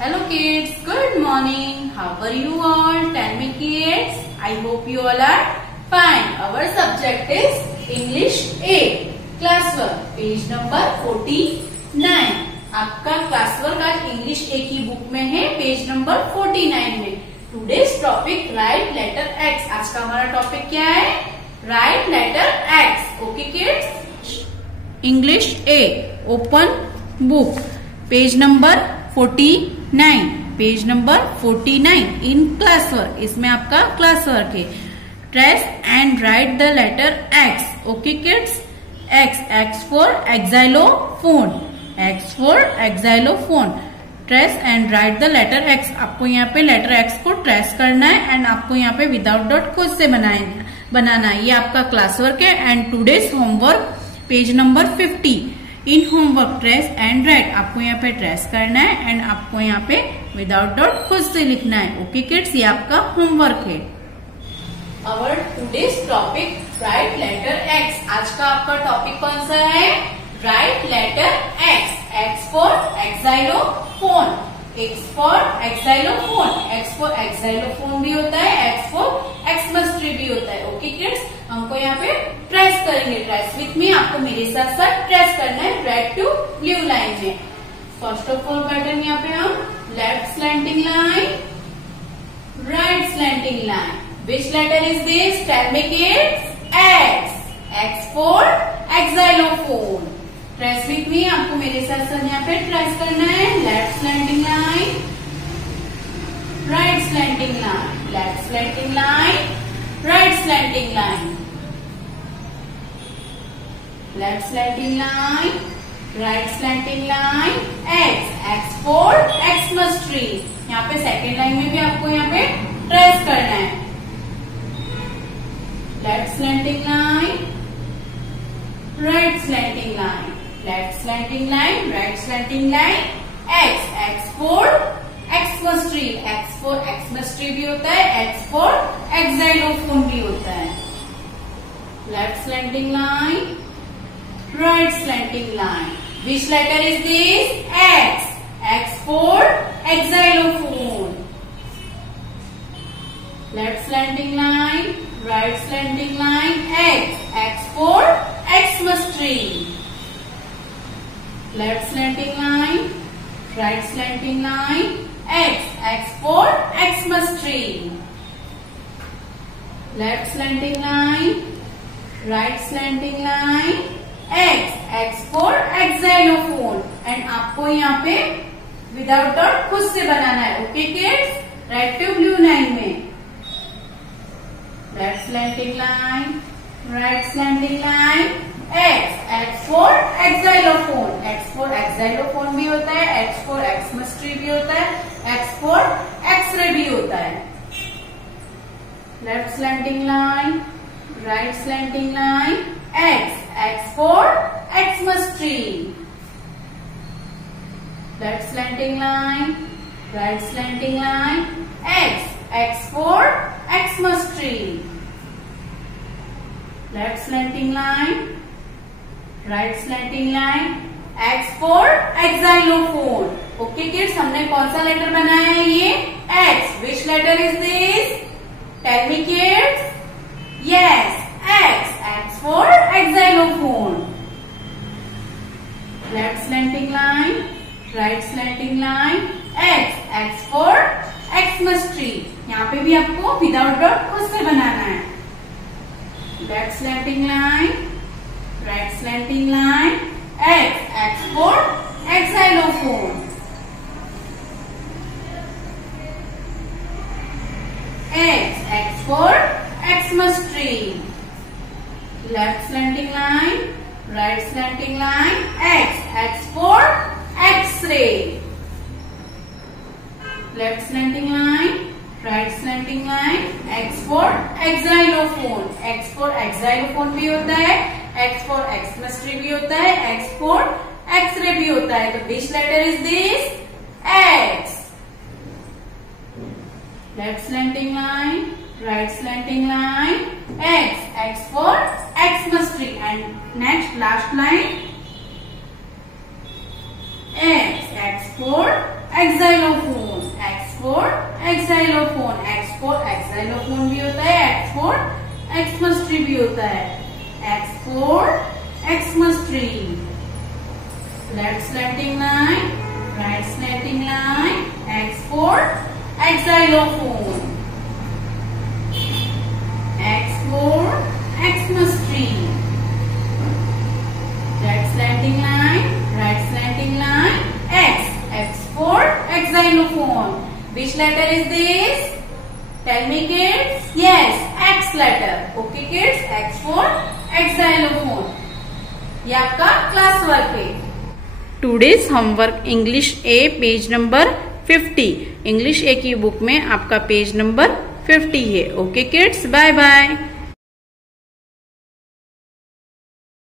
Hello kids, good morning. How are you all? Tell me kids. I hope you all are fine. Our subject is English A. Class 1, page number 49. आपका class work आज English A की book में है, page number 49 में. Today's topic write letter X. आज का हमारा topic क्या है? Write letter X. Okay kids. English A open book page number 49. Page number 49 in class work. इसमें आपका क्लास वर्क है. Trace and write the letter X. Okay kids. X for xylophone. X for xylophone. Trace and write the letter x. आपको यहाँ पे letter x को ट्रेस करना है एंड आपको यहाँ पे विदाउट डॉट खुद से बनाना है. ये आपका क्लास वर्क है. And today's homework page number 50. In homework trace and right. आपको यहाँ पे ट्रेस करना है एंड आपको यहाँ पे विदाउट डॉट खुद से लिखना है. ओके किड्स, ये आपका होमवर्क है. Our today's topic write letter X. आज का आपका टॉपिक कौन सा है? Write letter X. X for xylophone. X for xylophone. X for xylophone भी होता है, एक्स फॉर एक्समस ट्री भी होता है. ओके किड्स, हमको यहाँ पे ट्रेस करेंगे. Trace with me. आपको मेरे साथ साथ ट्रेस करना है रेड टू ब्लू लाइन में. फर्स्ट ऑफ ऑल पैटर्न यहाँ पे हम left slanting line, right slanting line. Which letter is this? Tell me kids. X. X for xylophone. Trace with me. आपको मेरे साथ साथ यहाँ पे ट्रेस करना है. Left slanting line, right slanting line, left slanting line, right slanting line, left slanting line, right slanting line. X. X for Xmas tree. यहाँ पे सेकेंड लाइन में भी आपको यहाँ पे ट्रेस करना है. Left slanting line, right slanting line, left slanting line, right slanting line. X. X for Xmas tree. X for Xmas tree भी होता है, एक्स फॉर एक्साइलोफोन भी होता है. Left slanting line, right slanting line. Which letter is this? X. X for xylophone. Left slanting line, right slanting line. X. X for Xmas tree. Left slanting line, right slanting line. X. X for Xmas tree. Left slanting line, right slanting line. X. X for xylophone. And आपको यहाँ पे without dot खुद से बनाना है. Okay kids. Red to blue line में. Left slanting line, right slanting line. X. X for xylophone. X for xylophone भी होता है, X फॉर एक्समस ट्री भी होता है, X फॉर एक्सरे भी होता है. Left slanting line, right slanting line. X. X for Xmas tree. Left slanting line, right slanting line. X. X for Xmas tree. Left slanting line, right slanting line. X for xylophone. Okay kids, हमने कौन सा लेटर बनाया है? ये X. Which letter is this? Tell me kids. Yes. X. X for xylophone. Left slanting line, right slanting line. X. X for Xmas tree. यहाँ पे भी आपको विदाउट डॉट खुद से बनाना है. Left slanting line, right slanting line. X. X for xylophone. X. X for Xmas tree. Left slanting line, right slanting line. X. X for X-ray. Left slanting line, right slanting line. X for xylophone. X for xylophone भी होता है, X for Xmas tree भी होता है, X for X-ray भी होता है. तो which letter is this? X. Left slanting line, right slanting line. X. X for Xmas tree. And next last line. X. X for एक्साइलोफोन, X for एक्साइलोफोन, X for एक्साइलोफोन भी होता है, X for एक्समस ट्री भी होता है, X for Xmas tree. Left slanting line, right slanting line, X for एक्साइलोफोन, X for Xmas tree. Left slanting line, right slanting line, X for xylophone. Which letter is this? Tell me kids. Yes, X letter. Okay kids, X for xylophone. ये आपका class work है. Today's homework English A page number 50. English A की book में आपका page number 50 है. Okay kids, bye bye.